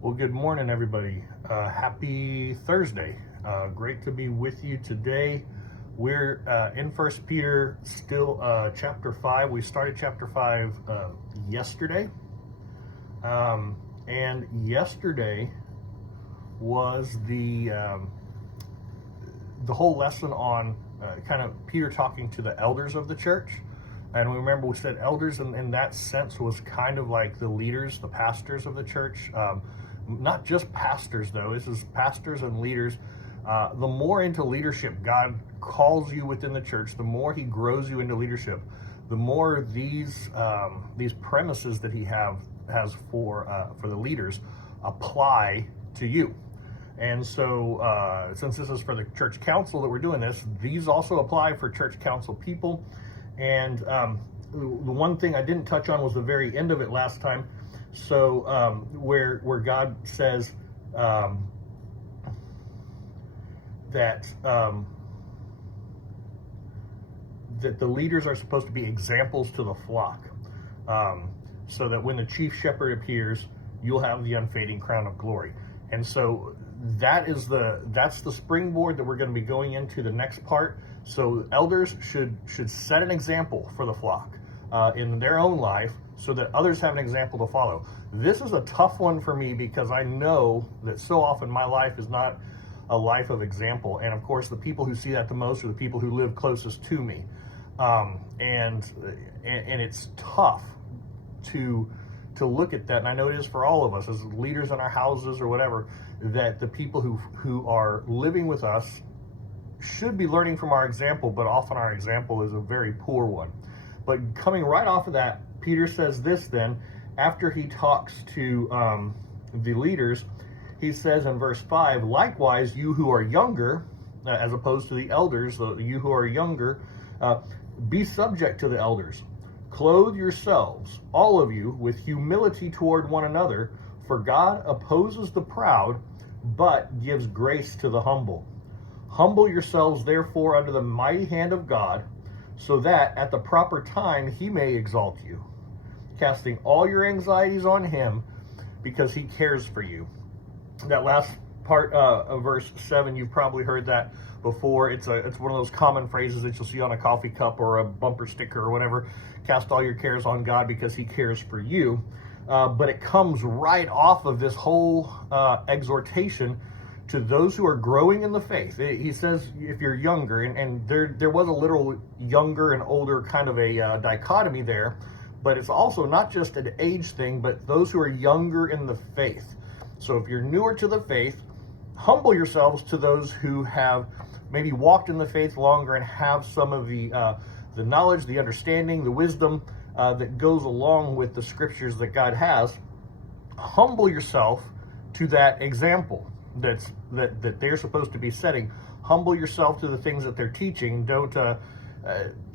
Well, good morning, everybody. Happy Thursday. Great to be with you today. We're in First Peter, still chapter 5. We started chapter 5 yesterday. And yesterday was the whole lesson on kind of Peter talking to the elders of the church. And we remember we said elders in that sense was kind of like the leaders, the pastors of the church. Not just pastors, though. This is pastors and leaders. The more into leadership God calls you within the church, the more He grows you into leadership, the more these premises that He has for the leaders apply to you. And so, since this is for the church council that we're doing this, these also apply for church council people. And the one thing I didn't touch on was the very end of it last time. So where God says that the leaders are supposed to be examples to the flock, so that when the chief shepherd appears, you'll have the unfading crown of glory. And so that's the springboard that we're going to be going into the next part. So elders should set an example for the flock in their own life, so that others have an example to follow. This is a tough one for me because I know that so often my life is not a life of example. And of course, the people who see that the most are the people who live closest to me. And it's tough to look at that. And I know it is for all of us as leaders in our houses or whatever, that the people who are living with us should be learning from our example, but often our example is a very poor one. But coming right off of that, Peter says this then, after he talks to the leaders, he says in verse 5, likewise, you who are younger, as opposed to the elders, you who are younger, be subject to the elders. Clothe yourselves, all of you, with humility toward one another, for God opposes the proud, but gives grace to the humble. Humble yourselves, therefore, under the mighty hand of God, so that at the proper time He may exalt you, casting all your anxieties on Him, because He cares for you. That last part of verse 7, you've probably heard that before. It's one of those common phrases that you'll see on a coffee cup or a bumper sticker or whatever. Cast all your cares on God because He cares for you. But it comes right off of this whole exhortation to those who are growing in the faith. He says if you're younger, and there was a literal younger and older kind of a dichotomy there, but it's also not just an age thing, but those who are younger in the faith. So if you're newer to the faith, humble yourselves to those who have maybe walked in the faith longer and have some of the knowledge, the understanding, the wisdom that goes along with the scriptures that God has. Humble yourself to that example that they're supposed to be setting. Humble yourself to the things that they're teaching. Don't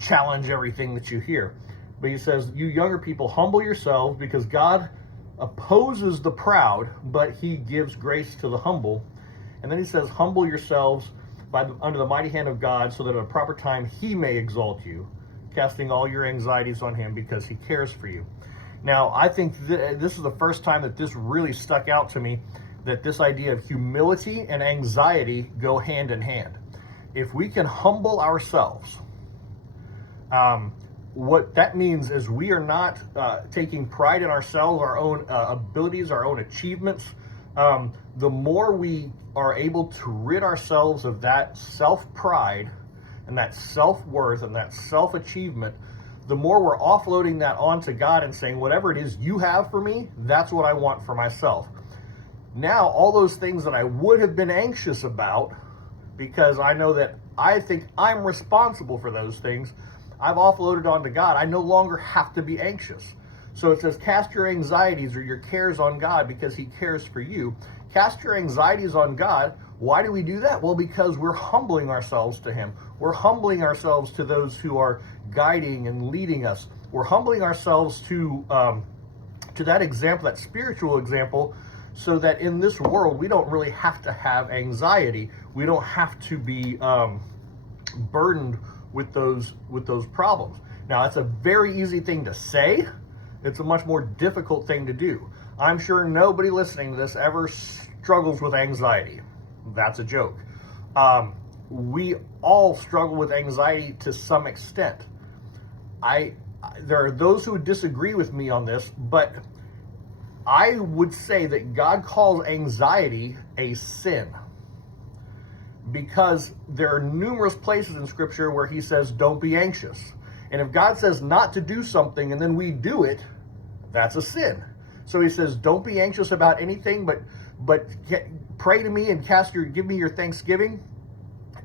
challenge everything that you hear. But he says, you younger people, humble yourselves, because God opposes the proud, but He gives grace to the humble. And then he says, humble yourselves under the mighty hand of God, so that at a proper time He may exalt you, casting all your anxieties on Him, because He cares for you. Now, I think this is the first time that this really stuck out to me, that this idea of humility and anxiety go hand in hand. If we can humble ourselves, what that means is we are not taking pride in ourselves, our own abilities, our own achievements. The more we are able to rid ourselves of that self-pride and that self-worth and that self-achievement, the more we're offloading that onto God and saying, whatever it is you have for me, that's what I want for myself. Now, all those things that I would have been anxious about, because I know that I think I'm responsible for those things, I've offloaded onto God. I no longer have to be anxious. So it says, cast your anxieties or your cares on God, because He cares for you. Cast your anxieties on God. Why do we do that? Well, because we're humbling ourselves to Him. We're humbling ourselves to those who are guiding and leading us. We're humbling ourselves to that example, that spiritual example, so that in this world we don't really have to have anxiety. We don't have to be burdened with those problems. Now, that's a very easy thing to say. It's a much more difficult thing to do. I'm sure nobody listening to this ever struggles with anxiety. That's a joke. We all struggle with anxiety to some extent. There are those who would disagree with me on this, but I would say that God calls anxiety a sin, because there are numerous places in Scripture where he says, don't be anxious. And if God says not to do something and then we do it, that's a sin. So he says, don't be anxious about anything, but pray to me and give me your thanksgiving,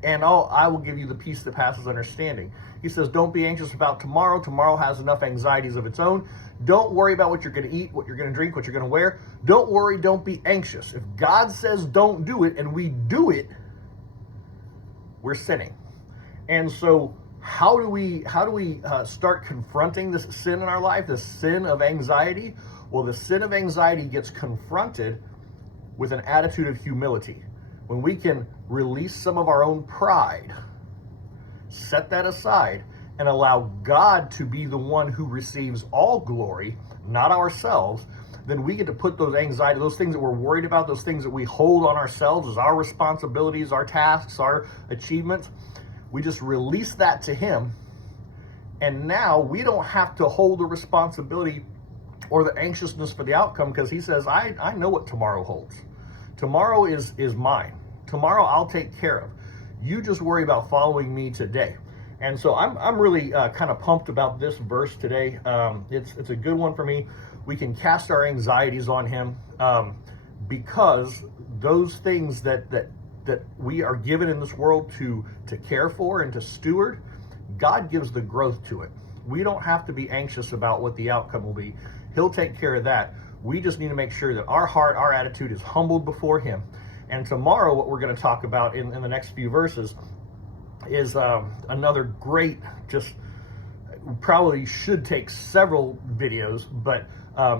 and I will give you the peace that passes understanding. He says, don't be anxious about tomorrow. Tomorrow has enough anxieties of its own. Don't worry about what you're going to eat, what you're going to drink, what you're going to wear. Don't worry, don't be anxious. If God says don't do it and we do it, we're sinning. And so how do we start confronting this sin in our life, this sin of anxiety? Well, the sin of anxiety gets confronted with an attitude of humility. When we can release some of our own pride, set that aside, and allow God to be the one who receives all glory, not ourselves, then we get to put those anxiety, those things that we're worried about, those things that we hold on ourselves as our responsibilities, our tasks, our achievements, we just release that to him. And now we don't have to hold the responsibility or the anxiousness for the outcome, because he says, I know what tomorrow holds. Tomorrow is mine. Tomorrow I'll take care of. You just worry about following me today. And so I'm really kind of pumped about this verse today. It's a good one for me. We can cast our anxieties on him, because those things that we are given in this world to care for and to steward, God gives the growth to it. We don't have to be anxious about what the outcome will be. He'll take care of that. We just need to make sure that our heart, our attitude is humbled before him. And tomorrow, what we're going to talk about in the next few verses is another great, just probably should take several videos, but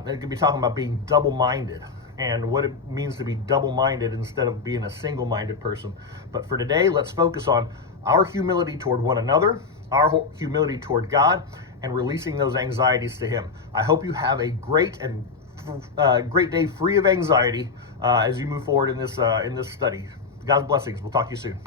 it could be talking about being double-minded and what it means to be double-minded instead of being a single-minded person. But for today, let's focus on our humility toward one another, our humility toward God, and releasing those anxieties to him. I hope you have a great day free of anxiety as you move forward in this study. God's blessings. We'll talk to you soon.